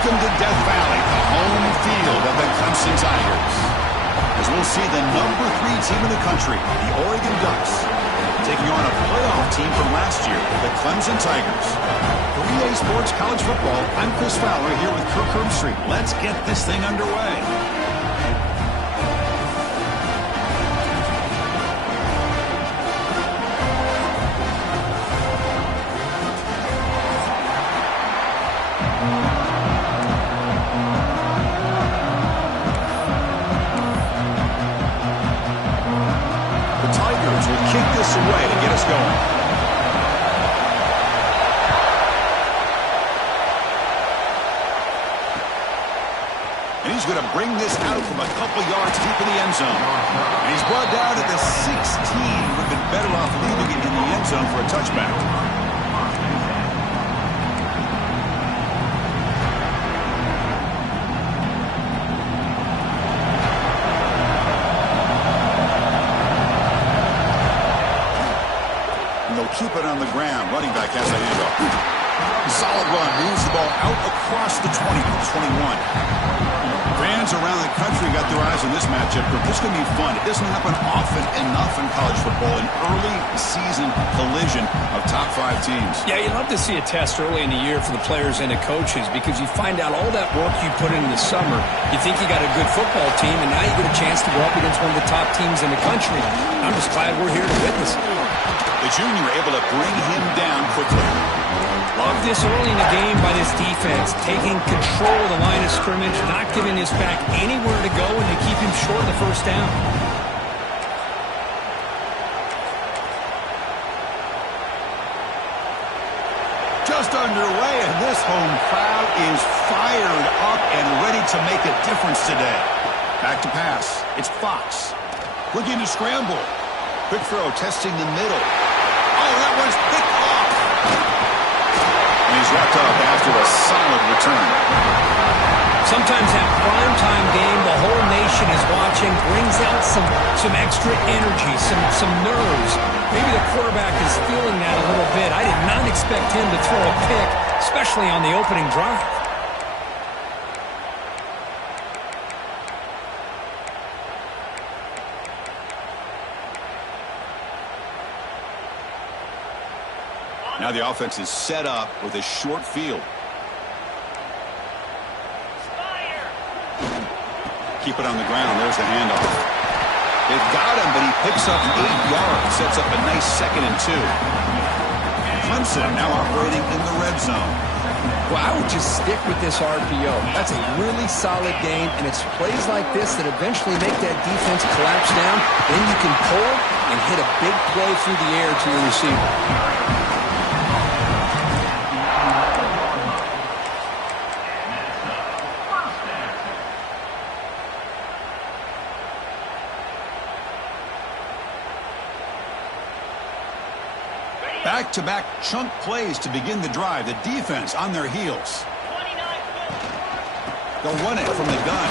Welcome to Death Valley, the home field of the Clemson Tigers. As we'll see the number 3 team in the country, the Oregon Ducks, taking on a playoff team from last year, the Clemson Tigers. 3A Sports College Football, I'm Chris Fowler here with Kirk Herbstreit. Let's get this thing underway. Kick this away to get us going. And he's going to bring this out from a couple yards deep in the end zone. And he's brought down at the 16. Would have been better off leaving it in the end zone for a touchback. Keep it on the ground. Running back has a handoff. Solid run. Moves the ball out across the 20 to 21. Fans around the country got their eyes on this matchup. This is going to be fun. It doesn't happen often enough in college football. An early season collision of top 5 teams. Yeah, you love to see a test early in the year for the players and the coaches because you find out all that work you put in the summer. You think you got a good football team, and now you get a chance to go up against one of the top teams in the country. I'm just glad we're here to witness it. The junior able to bring him down quickly. Love this early in the game by this defense, taking control of the line of scrimmage, not giving this back anywhere to go, and they keep him short of the first down. Just underway, and this home crowd is fired up and ready to make a difference today. Back to pass. It's Fox. Looking to scramble. Quick throw, testing the middle. Oh, that one's picked off. And he's wrapped up after a solid return. Sometimes that primetime game, the whole nation is watching, brings out some extra energy, some nerves. Maybe the quarterback is feeling that a little bit. I did not expect him to throw a pick, especially on the opening drive. Now the offense is set up with a short field. Keep it on the ground. There's the handoff. They've got him, but he picks up 8 yards. Sets up a nice 2nd and 2. Clemson now operating in the red zone. Well, I would just stick with this RPO. That's a really solid game, and it's plays like this that eventually make that defense collapse down. Then you can pull and hit a big play through the air to your receiver. Back-to-back chunk plays to begin the drive. The defense on their heels. They'll run it from the gun.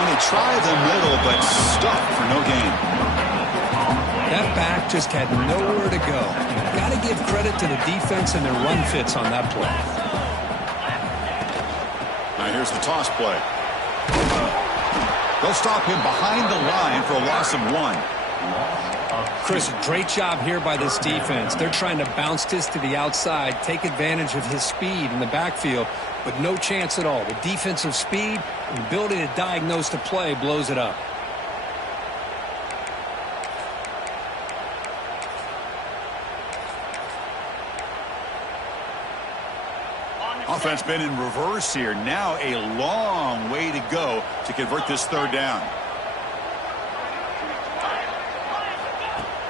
And they try the middle, but stuck for no gain. That back just had nowhere to go. Got to give credit to the defense and their run fits on that play. Now here's the toss play. They'll stop him behind the line for a loss of 1. Chris, great job here by this defense. They're trying to bounce this to the outside, take advantage of his speed in the backfield, but no chance at all. The defensive speed and the ability to diagnose the play blows it up. Offense been in reverse here. Now a long way to go to convert this 3rd down.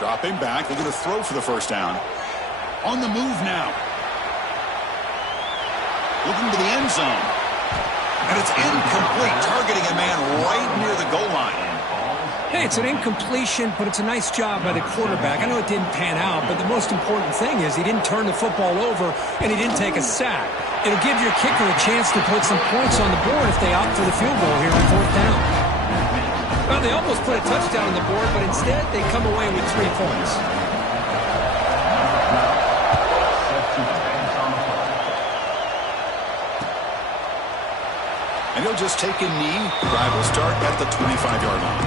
Dropping back, looking to throw for the 1st down. On the move now. Looking to the end zone. And it's incomplete, targeting a man right near the goal line. Hey, it's an incompletion, but it's a nice job by the quarterback. I know it didn't pan out, but the most important thing is he didn't turn the football over and he didn't take a sack. It'll give your kicker a chance to put some points on the board if they opt for the field goal here on 4th down. Well, they almost put a touchdown on the board, but instead they come away with 3 points. And he'll just take a knee. Drive will start at the 25-yard line.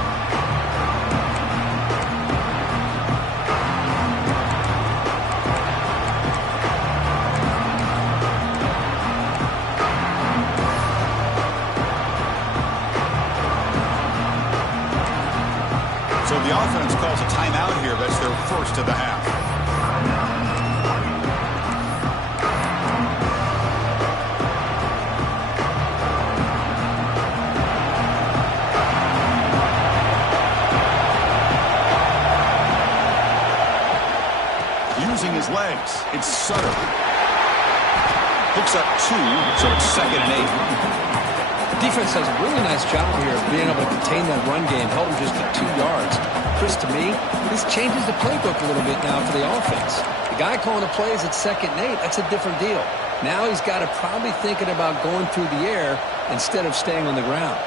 So the offense calls a timeout here. That's their first of the half. Using his legs, it's Sutter. Picks up 2, so it's 2nd and 8. Defense does a really nice job here of being able to contain that run game, held him just to 2 yards. Chris, to me, this changes the playbook a little bit now for the offense. The guy calling the plays at 2nd and 8, that's a different deal. Now he's got to probably thinking about going through the air instead of staying on the ground.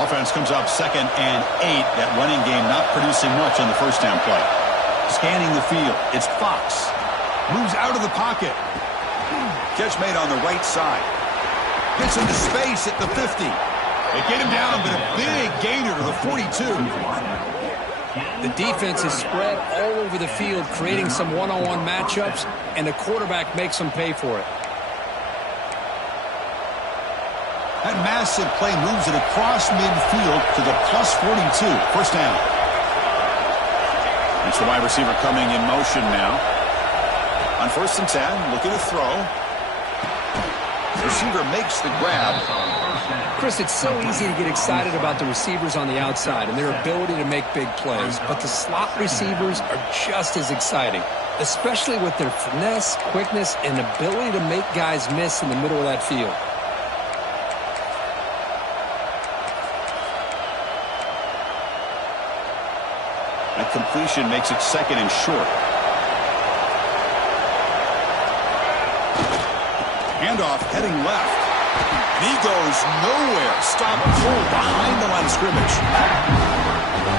Offense comes up 2nd and 8. That running game not producing much on the first down play. Scanning the field, it's Fox. Moves out of the pocket. Catch made on the right side. Gets into space at the 50. They get him down, but a big gainer to the 42. The defense is spread all over the field, creating some one-on-one matchups, and the quarterback makes them pay for it. That massive play moves it across midfield to the plus 42. First down. It's the wide receiver coming in motion now. On 1st and 10, looking to throw. Receiver makes the grab. Chris, it's so easy to get excited about the receivers on the outside and their ability to make big plays, but the slot receivers are just as exciting, especially with their finesse, quickness, and ability to make guys miss in the middle of that field. That completion makes it 2nd and short. Handoff heading left. And he goes nowhere. Stop pulled behind the line of scrimmage.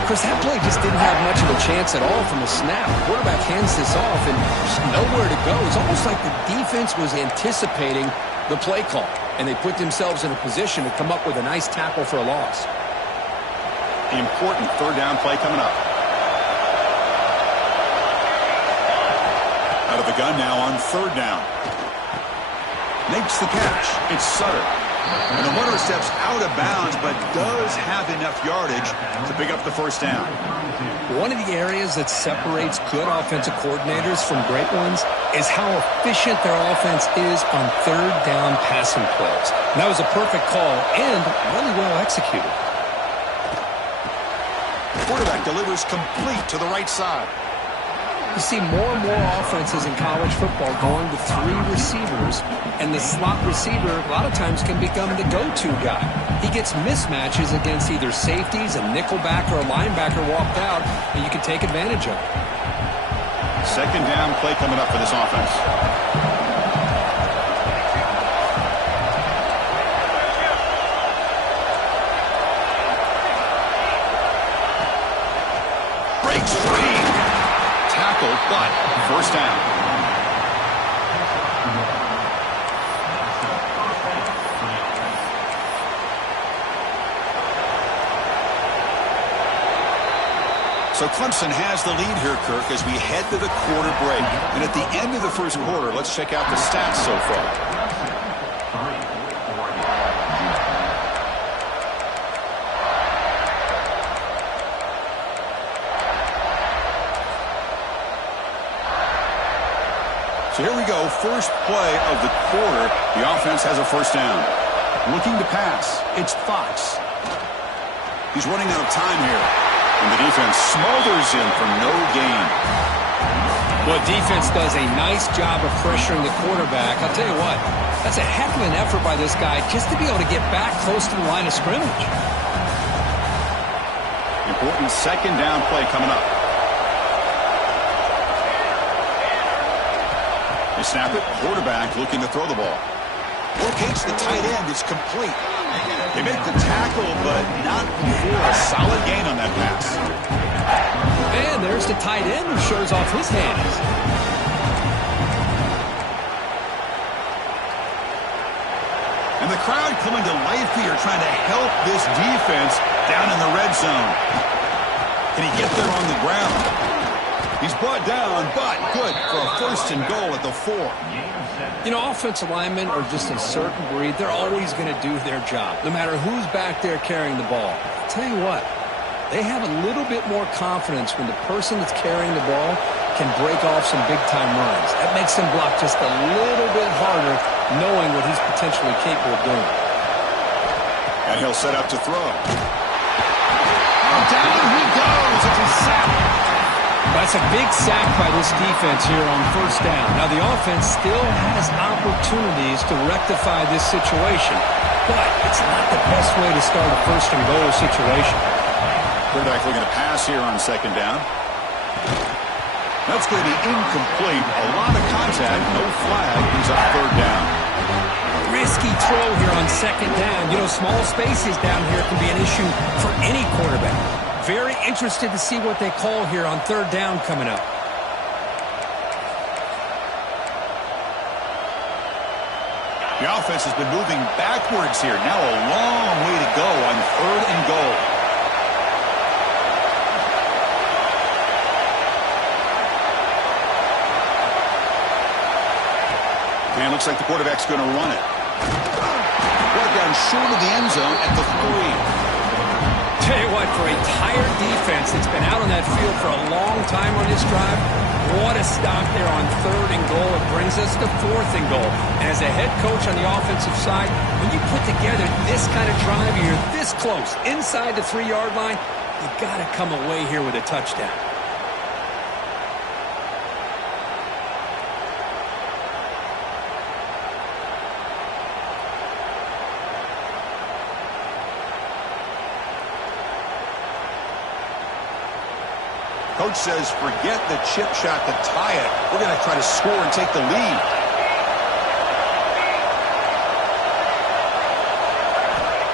Chris, that play just didn't have much of a chance at all from the snap. The quarterback hands this off and there's nowhere to go. It's almost like the defense was anticipating the play call, and they put themselves in a position to come up with a nice tackle for a loss. Important 3rd down play coming up. Out of the gun now on 3rd down. Makes the catch. It's Sutter. And the runner steps out of bounds, but does have enough yardage to pick up the first down. One of the areas that separates good offensive coordinators from great ones is how efficient their offense is on 3rd down passing plays. And that was a perfect call and really well executed. Quarterback delivers complete to the right side. You see more and more offenses in college football going to 3 receivers, and the slot receiver a lot of times can become the go-to guy. He gets mismatches against either safeties, a nickelback, or a linebacker walked out, and you can take advantage of it. 2nd down play coming up for this offense. Breaks free. Tackled, but first down. So Clemson has the lead here, Kirk, as we head to the quarter break. And at the end of the first quarter, let's check out the stats so far. So here we go, first play of the quarter. The offense has a first down. Looking to pass. It's Fox. He's running out of time here. And the defense smothers him for no gain. Well, defense does a nice job of pressuring the quarterback. I'll tell you what, that's a heck of an effort by this guy just to be able to get back close to the line of scrimmage. Important 2nd down play coming up. They snap it. Quarterback looking to throw the ball. Locates the tight end. It's complete. They make the tackle, but not before a solid gain on that pass. And there's the tight end who shows off his hands. And the crowd coming to life here, trying to help this defense down in the red zone. Can he get there on the ground? He's brought down, but good for a 1st and goal at the 4. You know, offensive linemen are just a certain breed. They're always going to do their job, no matter who's back there carrying the ball. I'll tell you what, they have a little bit more confidence when the person that's carrying the ball can break off some big-time runs. That makes them block just a little bit harder, knowing what he's potentially capable of doing. And he'll set up to throw. Oh, down he goes. It's a sack. That's a big sack by this defense here on 1st down. Now, the offense still has opportunities to rectify this situation, but it's not the best way to start a 1st and goal situation. Quarterback looking to pass here on 2nd down. That's going to be incomplete. A lot of contact, no flag. He's up 3rd down. Risky throw here on 2nd down. You know, small spaces down here can be an issue for any quarterback. Very interested to see what they call here on 3rd down coming up. The offense has been moving backwards here. Now a long way to go on 3rd and goal. And looks like the quarterback's going to run it. Brought down short of the end zone at the 3. Tell you what, for a tired defense that's been out on that field for a long time on this drive, what a stop there on 3rd and goal. It brings us to 4th and goal. And as a head coach on the offensive side, when you put together this kind of drive, you're this close, inside the 3-yard line, you got to come away here with a touchdown. Coach says, forget the chip shot to tie it. We're going to try to score and take the lead.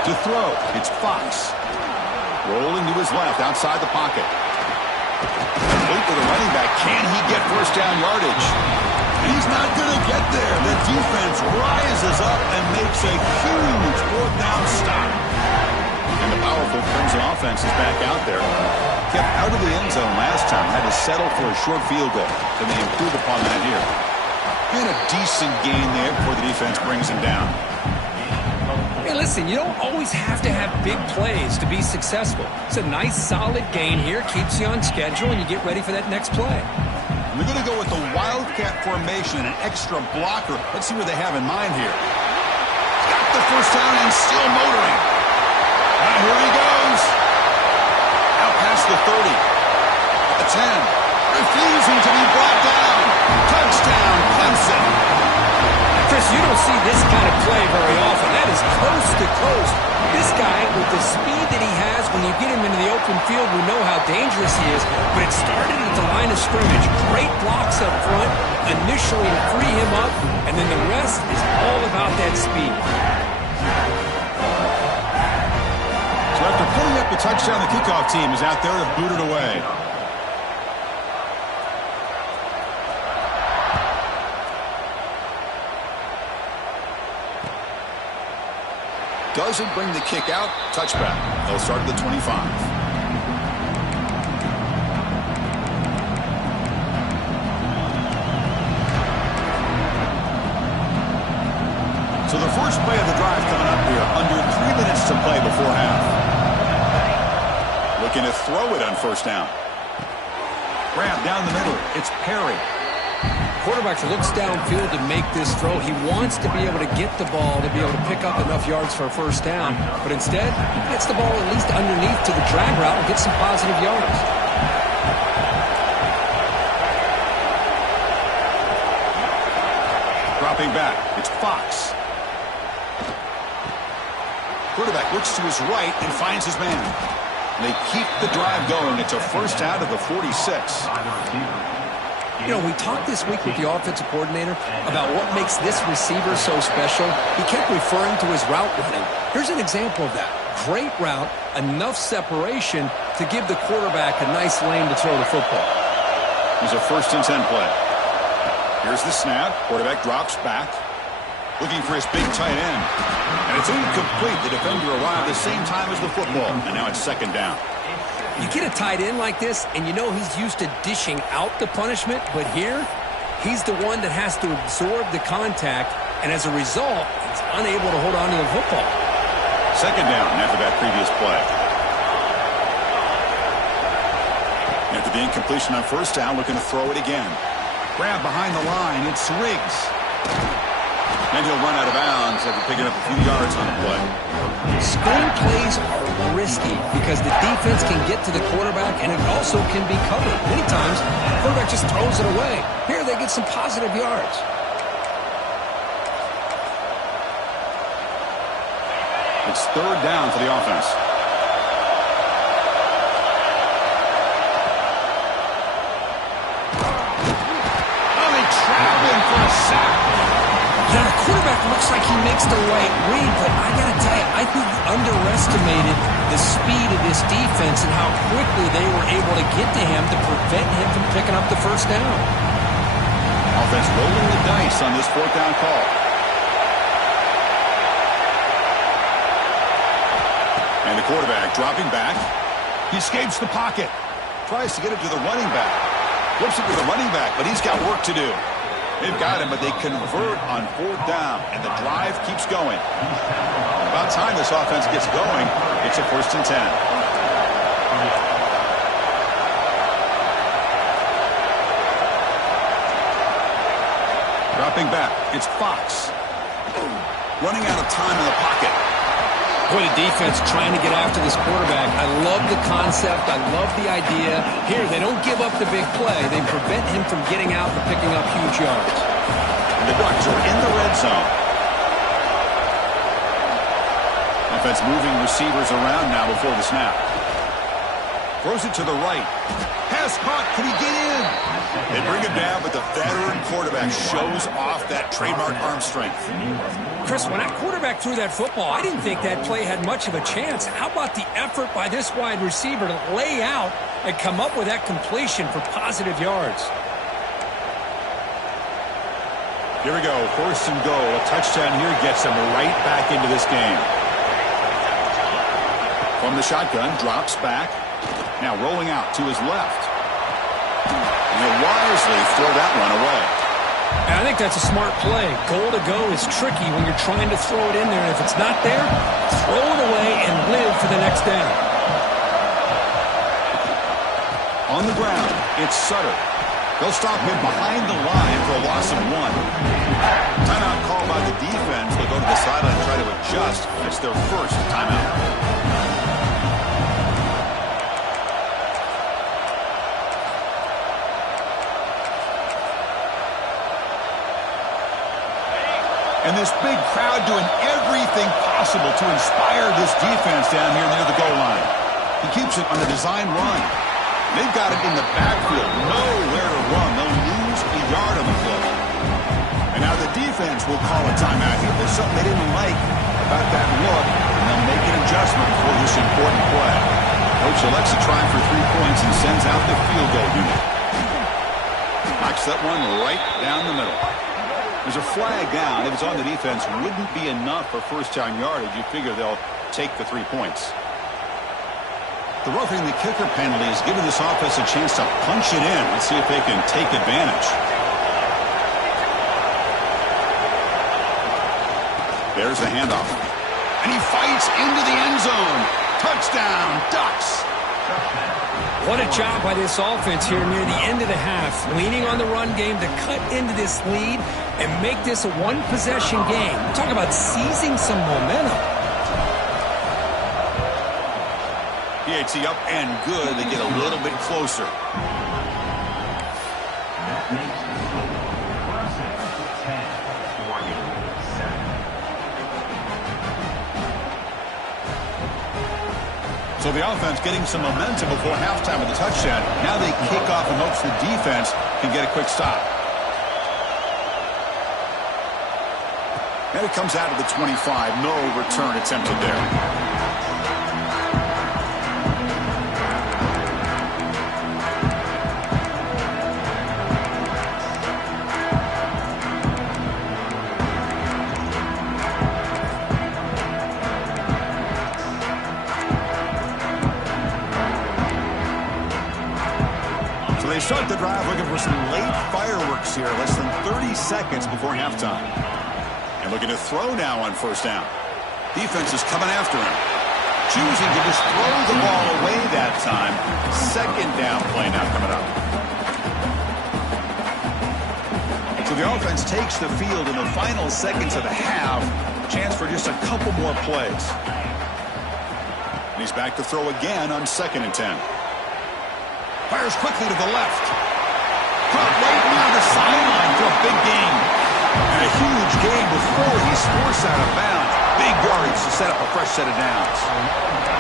To throw, it's Fox. Rolling to his left, outside the pocket. Complete with a running back. Can he get 1st down yardage? He's not going to get there. The defense rises up and makes a huge 4th down stop. And the powerful Crimson offense is back out there. Kept out of the end zone last time. Had to settle for a short field goal. Can they improve upon that here? And a decent gain there before the defense brings him down. Hey, listen, you don't always have to have big plays to be successful. It's a nice, solid gain here. Keeps you on schedule, and you get ready for that next play. And they're going to go with the Wildcat formation and an extra blocker. Let's see what they have in mind here. Got the 1st down and still motoring. Now here he goes. Out past the 30. At the 10. Refusing to be brought down. Touchdown, Clemson. Chris, you don't see this kind of play very often. That is coast to coast. This guy, with the speed that he has, when you get him into the open field, we know how dangerous he is. But it started at the line of scrimmage. Great blocks up front, initially to free him up, and then the rest is all about that speed. So after putting up the touchdown, the kickoff team is out there to boot it away. Doesn't bring the kick out. Touchback. They'll start at the 25. So the first play of the drive coming up here. Under 3 minutes to play before half. Looking to throw it on 1st down. Grab down the middle. It's Perry. Quarterback looks downfield to make this throw. He wants to be able to get the ball to be able to pick up enough yards for a 1st down. But instead, he gets the ball at least underneath to the drag route and gets some positive yards. Dropping back. It's Fox. Quarterback looks to his right and finds his man. They keep the drive going. It's a 1st down to the 46. You know, we talked this week with the offensive coordinator about what makes this receiver so special. He kept referring to his route running. Here's an example of that. Great route, enough separation to give the quarterback a nice lane to throw the football. Here's a 1st and 10 play. Here's the snap. Quarterback drops back. Looking for his big tight end. And it's incomplete. The defender arrived the same time as the football. And now it's second down. You get a tight end like this, and you know he's used to dishing out the punishment, but here, he's the one that has to absorb the contact, and as a result, he's unable to hold on to the football. Second down after that previous play. After the incompletion on first down, looking to throw it again. Grab behind the line. It's Riggs. And he'll run out of bounds after picking up a few yards on the play. Screen plays are risky because the defense can get to the quarterback, and it also can be covered. Many times, the quarterback just throws it away. Here, they get some positive yards. It's third down for the offense. Oh, they trapped him for a sack. Now, the quarterback looks like he makes the right read, but I got to tell you, I think he underestimated the speed of this defense and how quickly they were able to get to him to prevent him from picking up the first down. Offense rolling the dice on this fourth down call. And the quarterback dropping back. He escapes the pocket. Tries to get it to the running back. Flips it to the running back, but he's got work to do. They've got him, but they convert on fourth down, and the drive keeps going. About time this offense gets going, it's a 1st and 10. Dropping back, it's Fox. Running out of time in the pocket. Boy, the defense trying to get after this quarterback. I love the concept. I love the idea. Here, they don't give up the big play. They prevent him from getting out and picking up huge yards. And the Ducks are in the red zone. Offense moving receivers around now before the snap. Throws it to the right. Pass caught. Can he get in? They bring it down, but the veteran quarterback shows off that trademark arm strength. Chris, when that quarterback threw that football, I didn't think that play had much of a chance. How about the effort by this wide receiver to lay out and come up with that completion for positive yards? Here we go, 1st and goal. A touchdown here gets them right back into this game. From the shotgun, drops back. Now rolling out to his left. And they wisely throw that one away. And I think that's a smart play. Goal to go is tricky when you're trying to throw it in there. And if it's not there, throw it away and live for the next down. On the ground, it's Sutter. They'll stop him behind the line for a loss of 1. Timeout called by the defense. They'll go to the sideline and try to adjust. It's their first timeout. And this big crowd doing everything possible to inspire this defense down here near the goal line. He keeps it on the design run. They've got it in the backfield. Nowhere to run. They'll lose a yard on the play. And now the defense will call a timeout. Here, there's something they didn't like about that look, and they'll make an adjustment for this important play. Coach elects to try for 3 points and sends out the field goal unit. Knocks that one right down the middle. There's a flag down. If it's on the defense, wouldn't be enough for first-down yardage. You figure they'll take the 3 points. The roughing the kicker penalty has given this offense a chance to punch it in. Let's see if they can take advantage. There's the handoff. And he fights into the end zone. Touchdown, Ducks. What a job by this offense here near the end of the half, leaning on the run game to cut into this lead and make this a one-possession game. Talk about seizing some momentum. PAT up and good. They get a little bit closer. So the offense getting some momentum before halftime with the touchdown. Now they kick off in hopes the defense can get a quick stop. And it comes out of the 25. No return attempted there. start the drive looking for some late fireworks here. Less than 30 seconds before halftime. And looking to throw now on first down. Defense is coming after him. Choosing to just throw the ball away that time. Second down play now coming up. So the offense takes the field in the final seconds of the half. Chance for just a couple more plays. And he's back to throw again on 2nd and 10. Fires quickly to the left. Caught right near the sideline for a big gain. And a huge gain before he's forced out of bounds. Big yardage to set up a fresh set of downs.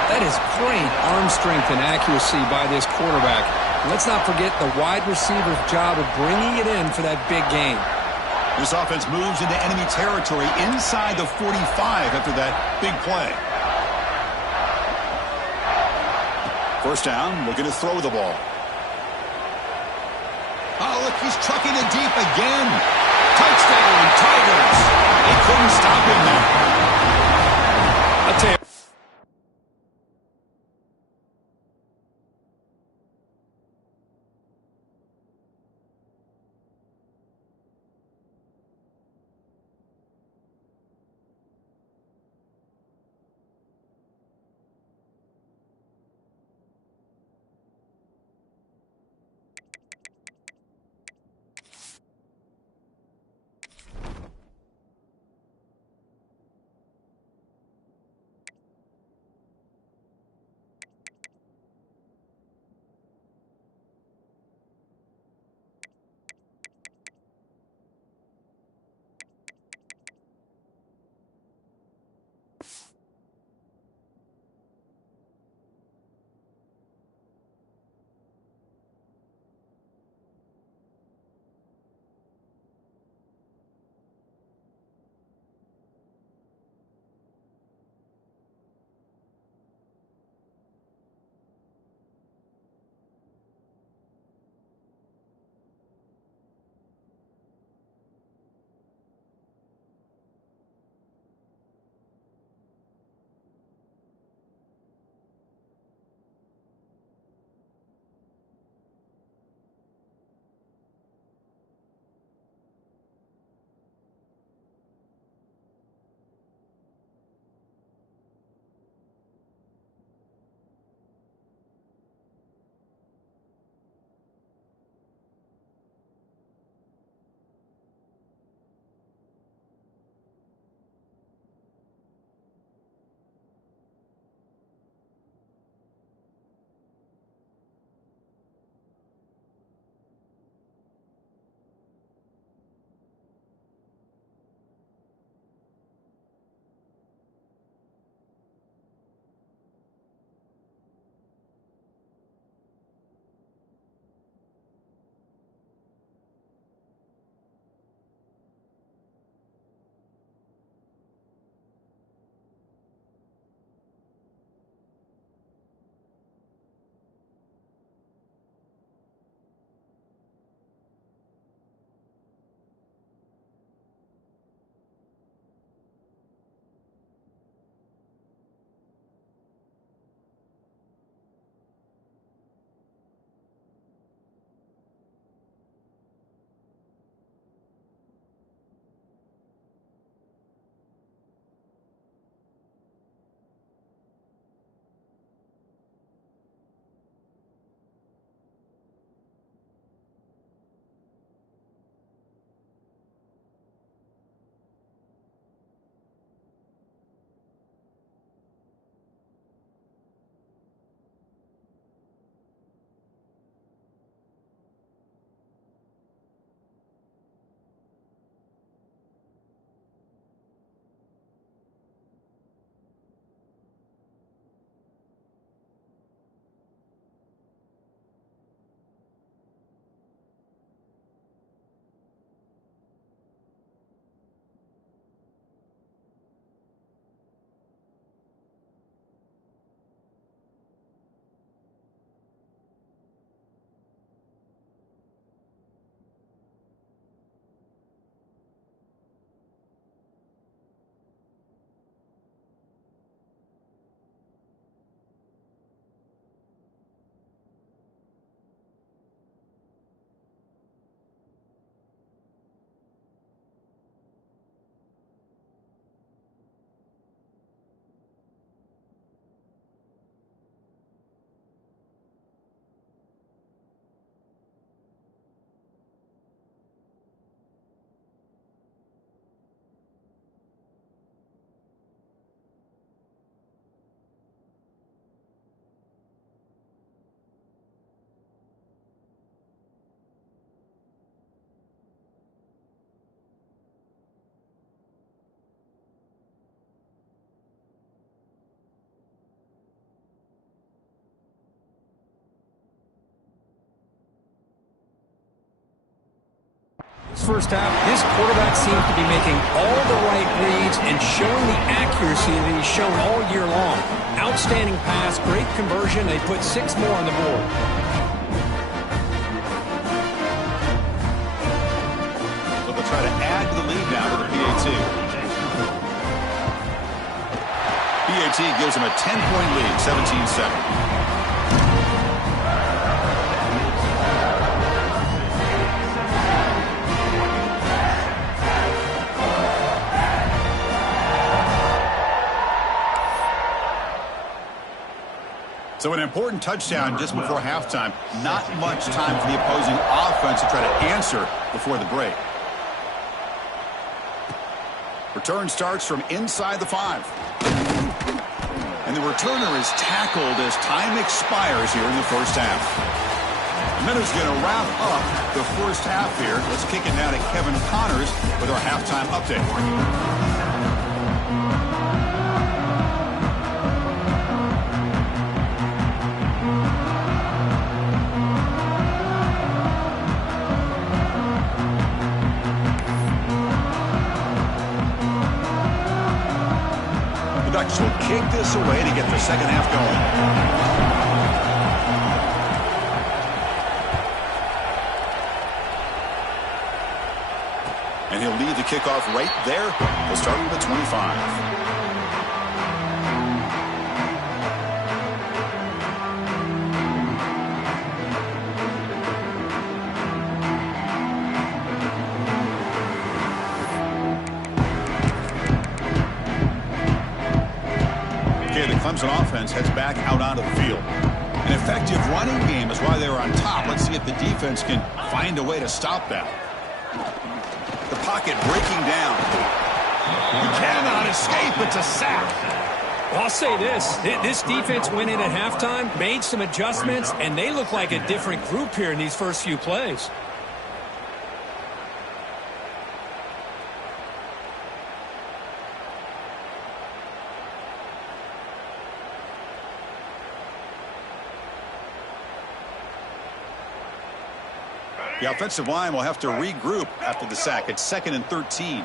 That is great arm strength and accuracy by this quarterback. Let's not forget the wide receiver's job of bringing it in for that big gain. This offense moves into enemy territory inside the 45 after that big play. First down, looking to throw the ball. Oh, look, he's trucking it deep again. Touchdown, Tigers. They couldn't stop him now. I'll tell you. Bucs first half, this quarterback seems to be making all the right reads and showing the accuracy that he's shown all year long. Outstanding pass, great conversion. They put 6 more on the board. So they'll try to add to the lead now with a PAT. PAT gives them a 10-point lead, 17-7. So an important touchdown just before halftime. Not much time for the opposing offense to try to answer before the break. Return starts from inside the 5. And the returner is tackled as time expires here in the first half. The Minnows going to wrap up the first half here. Let's kick it now to Kevin Connors with our halftime update. Will kick this away to get the second half going. And he'll lead the kickoff right there. We'll start with the 25. Clemson offense heads back out onto the field. An effective running game is why they were on top. Let's see if the defense can find a way to stop that. The pocket breaking down. You cannot escape. It's a sack. Well, I'll say this. This defense went in at halftime, made some adjustments, and they look like a different group here in these first few plays. The offensive line will have to regroup after the sack. It's 2nd and 13.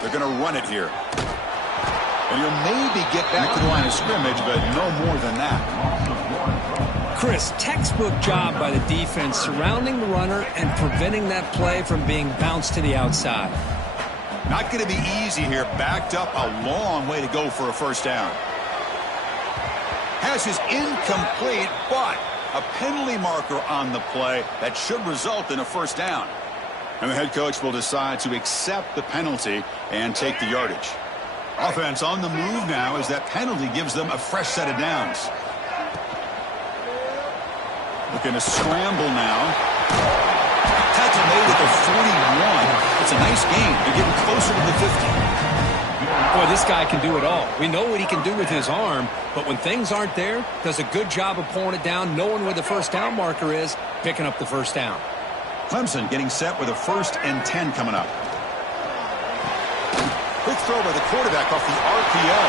They're going to run it here. And you'll maybe get back to the line of scrimmage, but no more than that. Chris, textbook job by the defense surrounding the runner and preventing that play from being bounced to the outside. Not going to be easy here. Backed up a long way to go for a first down. Pass is incomplete, but a penalty marker on the play that should result in a first down. And the head coach will decide to accept the penalty and take the yardage. Offense on the move now as that penalty gives them a fresh set of downs. Looking to scramble now. Tackle made at the 41. It's a nice game. They're getting closer to the 50. Boy, this guy can do it all. We know what he can do with his arm, but when things aren't there, does a good job of pulling it down, knowing where the first down marker is, picking up the first down. Clemson getting set with a 1st and 10 coming up. Quick throw by the quarterback off the RPO.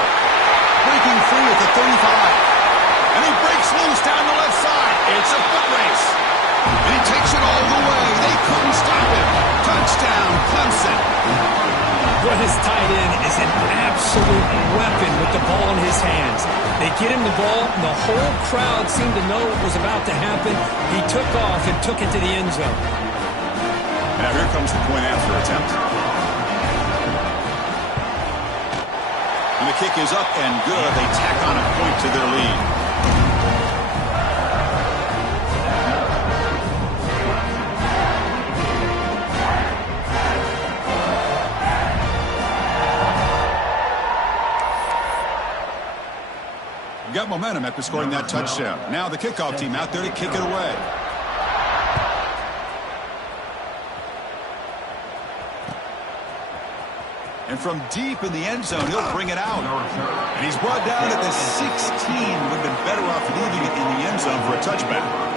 Breaking free at the 35. And he breaks loose down the left side. It's a foot race. And he takes it all the way. They couldn't stop him. Touchdown, Clemson. Well, his tight end is an absolute weapon with the ball in his hands. They get him the ball, and the whole crowd seemed to know what was about to happen. He took off and took it to the end zone. Now here comes the point after attempt. And the kick is up and good. They tack on a point to their lead. Got momentum after scoring that touchdown. Now the kickoff team out there to kick it away. And from deep in the end zone, he'll bring it out. And he's brought down at the 16. Would have been better off leaving it in the end zone for a touchback.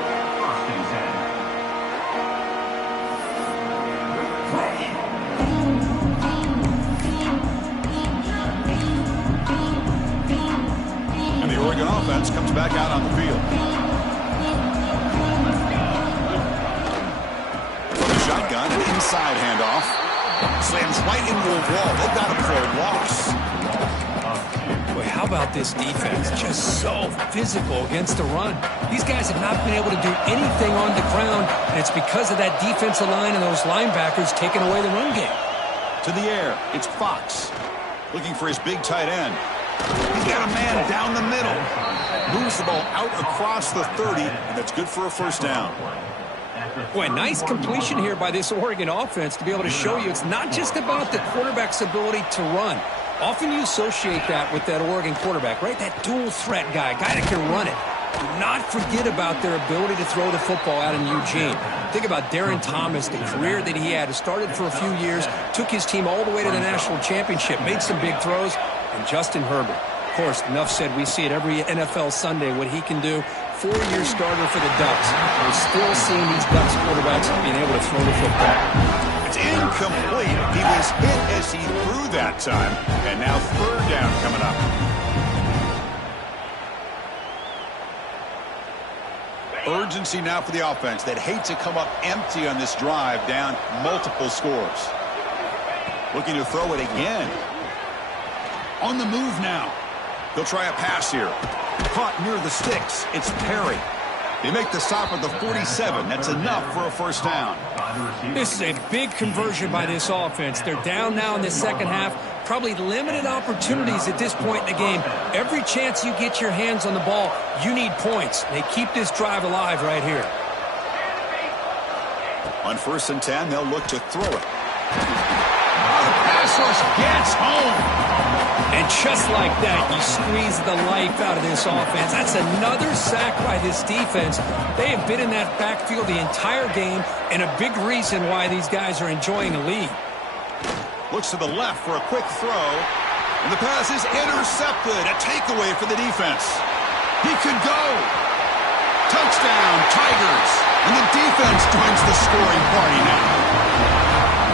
Offense comes back out on the field. slams right into a wall. They've got him for a loss. Boy, how about this defense? Just so physical against the run. These guys have not been able to do anything on the ground, and it's because of that defensive line and those linebackers taking away the run game. To the air, it's Fox. Looking for his big tight end. He's got a man down the middle. Moves the ball out across the 30, and that's good for a first down. Boy, nice completion here by this Oregon offense to be able to show you it's not just about the quarterback's ability to run. Often you associate that with that Oregon quarterback, right? That dual threat guy that can run it. Do not forget about their ability to throw the football out in Eugene. Think about Darren Thomas, the career that he had. Started for a few years, took his team all the way to the national championship, made some big throws, and Justin Herbert. Of course, enough said, we see it every NFL Sunday what he can do. 4-year starter for the Ducks. We're still seeing these Ducks quarterbacks being able to throw the football. It's incomplete. He was hit as he threw that time, and now third down coming up. Urgency now for the offense. They'd hate to come up empty on this drive, down multiple scores. Looking to throw it again. On the move now. They'll try a pass here. Caught near the sticks. It's Perry. They make the stop at the 47. That's enough for a first down. This is a big conversion by this offense. They're down now in the second half. Probably limited opportunities at this point in the game. Every chance you get your hands on the ball, you need points. They keep this drive alive right here. On 1st and 10, they'll look to throw it. The pass rush gets home. And just like that, you squeeze the life out of this offense. That's another sack by this defense. They have been in that backfield the entire game, and a big reason why these guys are enjoying a lead. Looks to the left for a quick throw. And the pass is intercepted. A takeaway for the defense. He could go. Touchdown, Tigers. And the defense joins the scoring party now.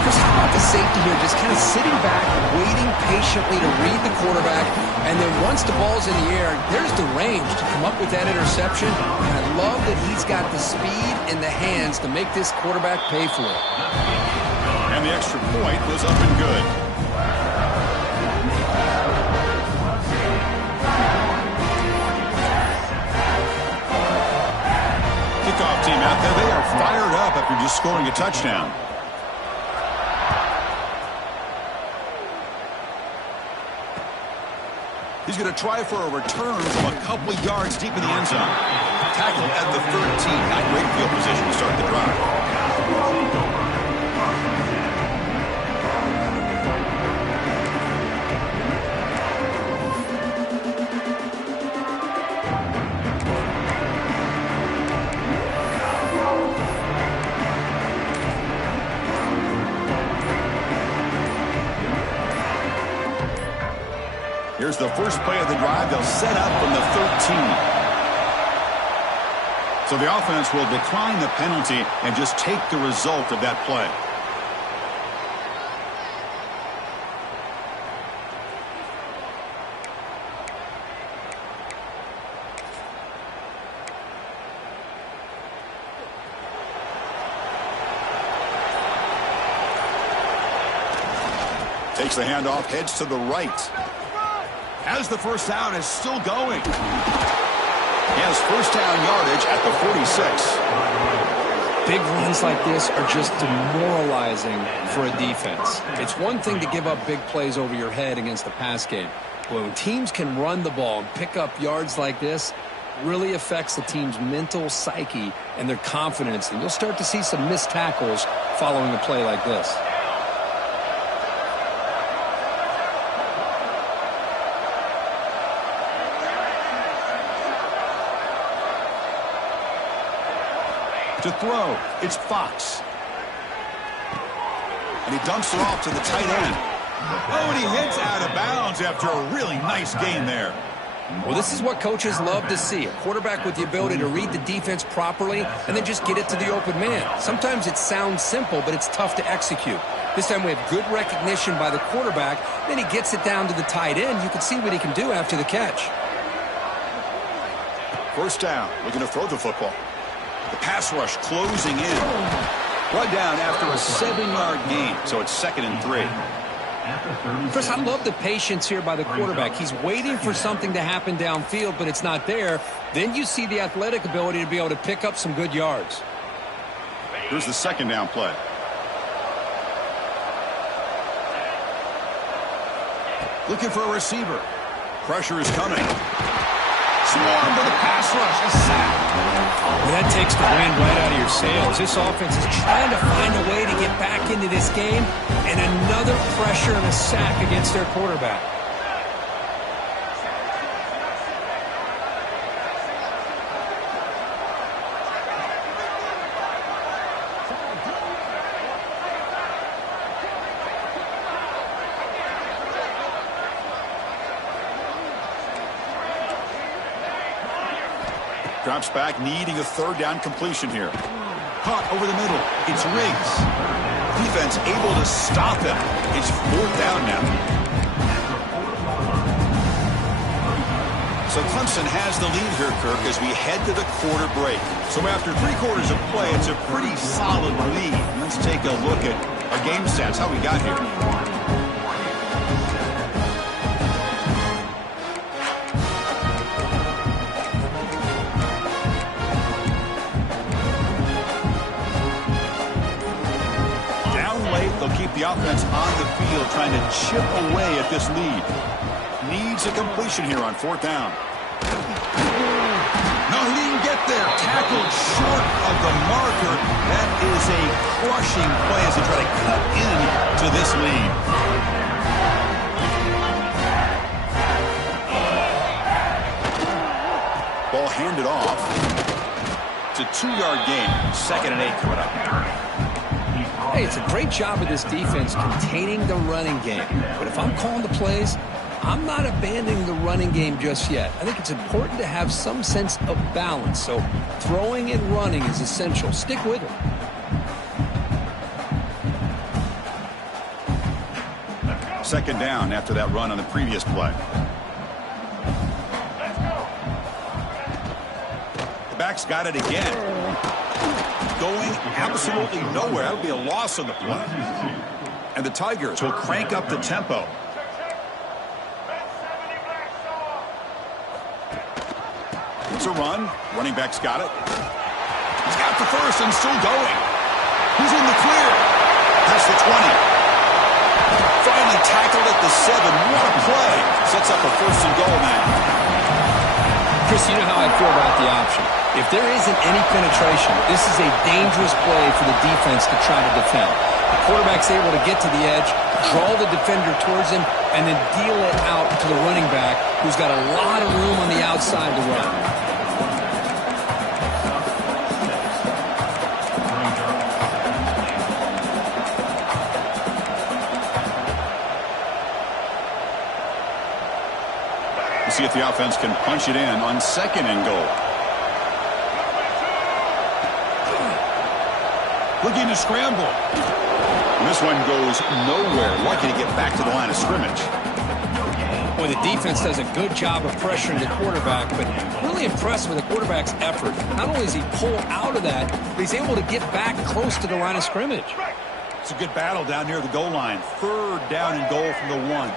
Chris, how about the safety here? Just kind of sitting back, waiting patiently to read the quarterback. And then once the ball's in the air, there's the range to come up with that interception. And I love that he's got the speed and the hands to make this quarterback pay for it. And the extra point was up and good. Kickoff team out there. They are fired up after just scoring a touchdown. He's going to try for a return from a couple yards deep in the end zone. Tackled at the 13. Not great field position to start the drive. Here's the first play of the drive. They'll set up from the 13. So the offense will decline the penalty and just take the result of that play. Takes the handoff, heads to the right. As the first down is still going. He has first down yardage at the 46. Big runs like this are just demoralizing for a defense. It's one thing to give up big plays over your head against the pass game. But when teams can run the ball and pick up yards like this, it really affects the team's mental psyche and their confidence. And you'll start to see some missed tackles following a play like this. To throw, it's Fox. And he dumps it off to the tight end. Oh, and he hits out of bounds after a really nice gain there. Well, this is what coaches love to see. A quarterback with the ability to read the defense properly and then just get it to the open man. Sometimes it sounds simple, but it's tough to execute. This time we have good recognition by the quarterback. Then he gets it down to the tight end. You can see what he can do after the catch. First down, looking to throw the football. The pass rush closing in. Brought down after a 7-yard gain, so it's 2nd and 3. Chris, I love the patience here by the quarterback. He's waiting for something to happen downfield, but it's not there. Then you see the athletic ability to be able to pick up some good yards. Here's the 2nd down play. Looking for a receiver. Pressure is coming. Swarmed with a pass rush. A sack. Well, that takes the wind right out of your sails. This offense is trying to find a way to get back into this game, and another pressure and a sack against their quarterback. Drops back, needing a 3rd down completion here. Caught over the middle. It's Riggs. Defense able to stop him. It's 4th down now. So Clemson has the lead here, Kirk, as we head to the quarter break. So after 3 quarters of play, it's a pretty solid lead. Let's take a look at our game stats, how we got here. They'll keep the offense on the field trying to chip away at this lead. Needs a completion here on 4th down. No, he didn't get there. Tackled short of the marker. That is a crushing play as they try to cut into this lead. Ball handed off. It's a 2-yard gain. 2nd and 8 coming up. Hey, it's a great job of this defense containing the running game. But if I'm calling the plays, I'm not abandoning the running game just yet. I think it's important to have some sense of balance. So throwing and running is essential. Stick with it. Second down after that run on the previous play. The back's got it again. Going absolutely nowhere. That'll be a loss on the play. And the Tigers will crank up the tempo. It's a run. Running back's got it. He's got the first and still going. He's in the clear. Past the 20. Finally tackled at the 7. What a play. Sets up a 1st and goal now. Chris, you know how I feel about the option. If there isn't any penetration, this is a dangerous play for the defense to try to defend. The quarterback's able to get to the edge, draw the defender towards him, and then deal it out to the running back, who's got a lot of room on the outside to run. See if the offense can punch it in on 2nd and goal. Looking to scramble. And this one goes nowhere. Lucky to get back to the line of scrimmage. Well, the defense does a good job of pressuring the quarterback, but really impressed with the quarterback's effort. Not only does he pull out of that, but he's able to get back close to the line of scrimmage. It's a good battle down near the goal line. 3rd down and goal from the 1.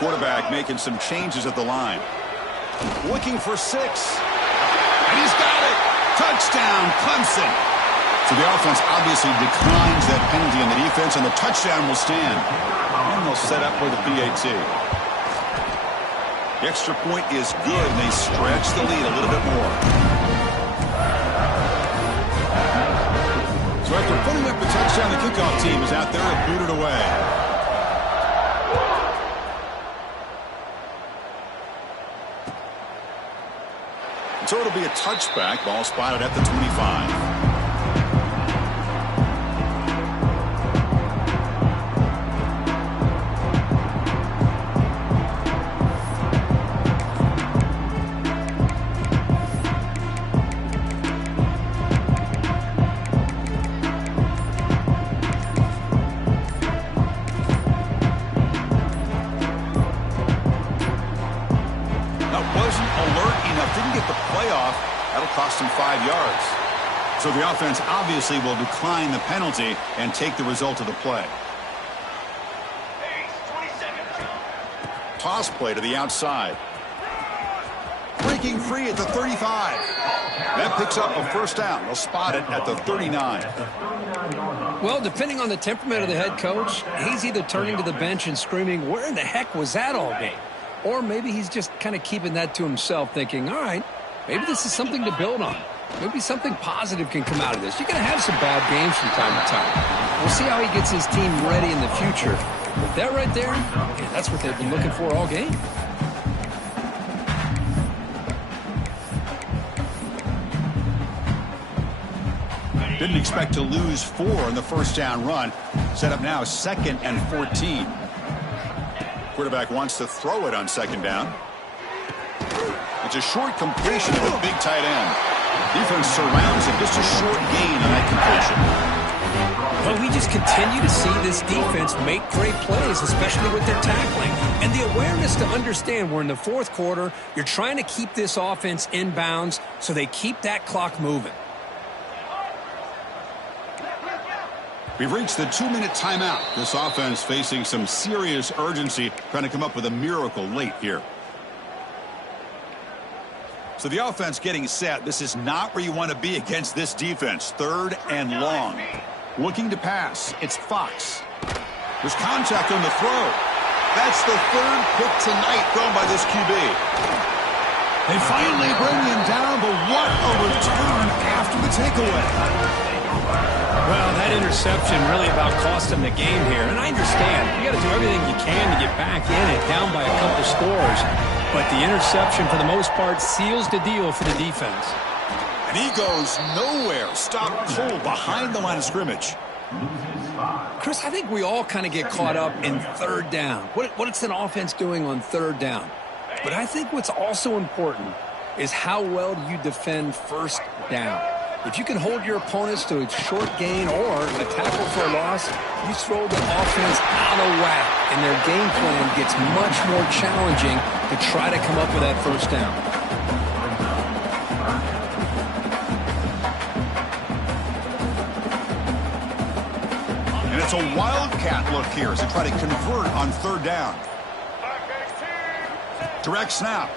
Quarterback making some changes at the line. Looking for 6. And he's got it. Touchdown, Clemson. So the offense obviously declines that penalty on the defense, and the touchdown will stand. And they'll set up for the PAT. The extra point is good, and they stretch the lead a little bit more. So after putting up the touchdown, the kickoff team is out there and booted away. So it'll be a touchback. Ball spotted at the 25. playoff. That'll cost him 5 yards. So the offense obviously will decline the penalty and take the result of the play. Toss play to the outside. Breaking free at the 35. That picks up a first down. They'll spot it at the 39. Well, depending on the temperament of the head coach, he's either turning to the bench and screaming, where in the heck was that all game? Or maybe he's just kind of keeping that to himself, thinking, all right, maybe this is something to build on. Maybe something positive can come out of this. You're going to have some bad games from time to time. We'll see how he gets his team ready in the future. But that right there, yeah, that's what they've been looking for all game. Didn't expect to lose 4 in the first down run. Set up now 2nd and 14. Quarterback wants to throw it on 2nd down. It's a short completion to the big tight end. Defense surrounds him. Just a short gain on that completion. Well, we just continue to see this defense make great plays, especially with their tackling. And the awareness to understand we're in the 4th quarter, you're trying to keep this offense in bounds so they keep that clock moving. We've reached the 2-minute timeout. This offense facing some serious urgency, trying to come up with a miracle late here. So the offense getting set. This is not where you want to be against this defense. 3rd and long. Looking to pass. It's Fox. There's contact on the throw. That's the 3rd pick tonight thrown by this QB. They finally bring him down, but what a return after the takeaway. Well, that interception really about cost him the game here. And I understand. You got to do everything you can to get back in it, down by a couple scores. But the interception, for the most part, seals the deal for the defense. And he goes nowhere. Stopped cold behind the line of scrimmage. Chris, I think we all kind of get caught up in 3rd down. What's an offense doing on 3rd down? But I think what's also important is how well do you defend 1st down. If you can hold your opponents to a short gain or a tackle for a loss, you throw the offense out of whack, and their game plan gets much more challenging to try to come up with that 1st down. And it's a wildcat look here as they try to convert on 3rd down. Direct snap.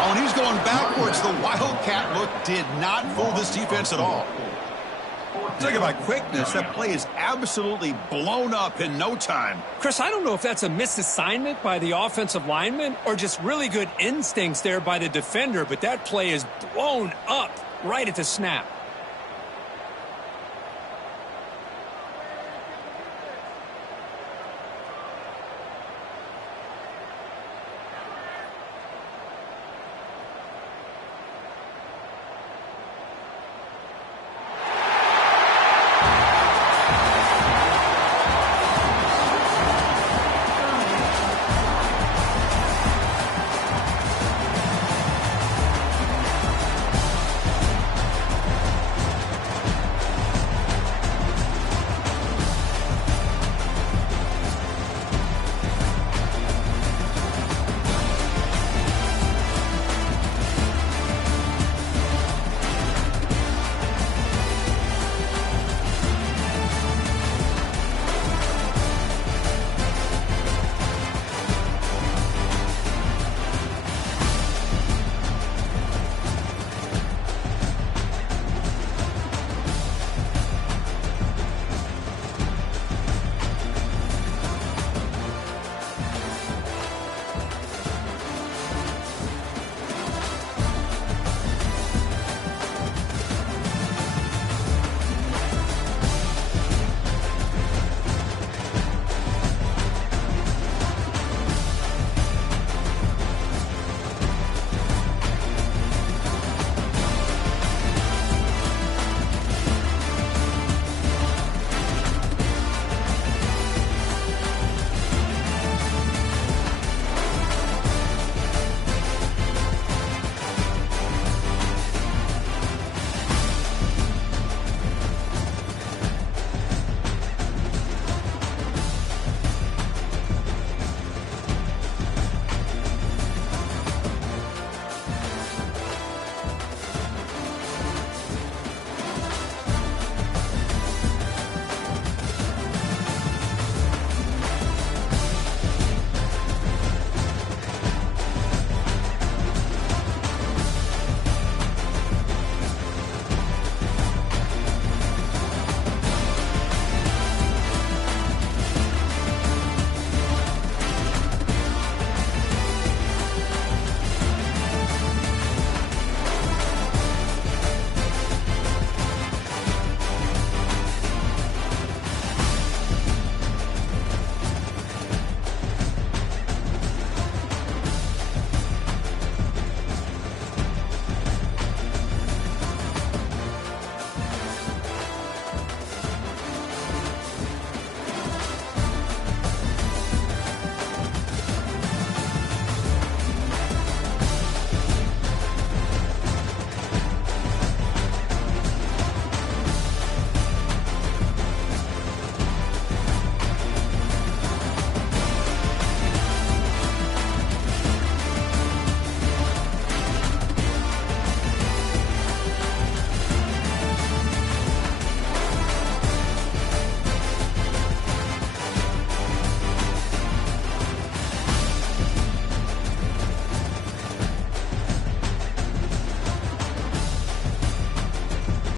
Oh, and he's going backwards. The wildcat look did not fool this defense at all. Talk about quickness. That play is absolutely blown up in no time. Chris, I don't know if that's a misassignment by the offensive lineman or just really good instincts there by the defender, but that play is blown up right at the snap.